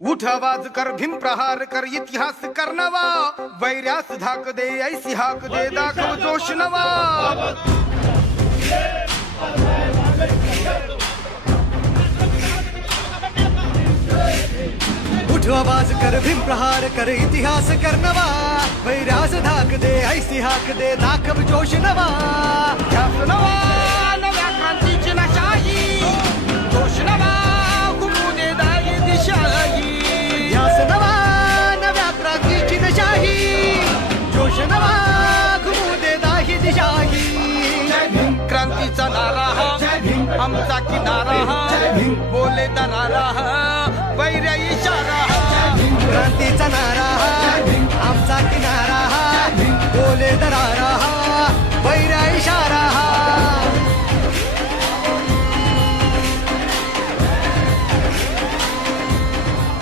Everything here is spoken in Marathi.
उठ आवाज कर भीम प्रहार कर इतिहास कर नवा वैर्यास धाक दे ऐसी हाक दे दाखव जोश नवा उठ आवाज कर भीम प्रहार कर इतिहास कर नवा वैरास धाक दे ऐसी हाक दे दाखव जोश नवा ध्यास नवा नव्या क्रांतीची नशाही जोश नवा घुमू दे दाई दिशाही ध्यास नवा नव्या क्रांतीची नशाही जोश नवा घुमू दे दाही दिशाही जय भीम क्रांतीचा नारा हा आमचा किनारा हा बोले दरारा हा वैर्य इशारा हा क्रांतीचा नारा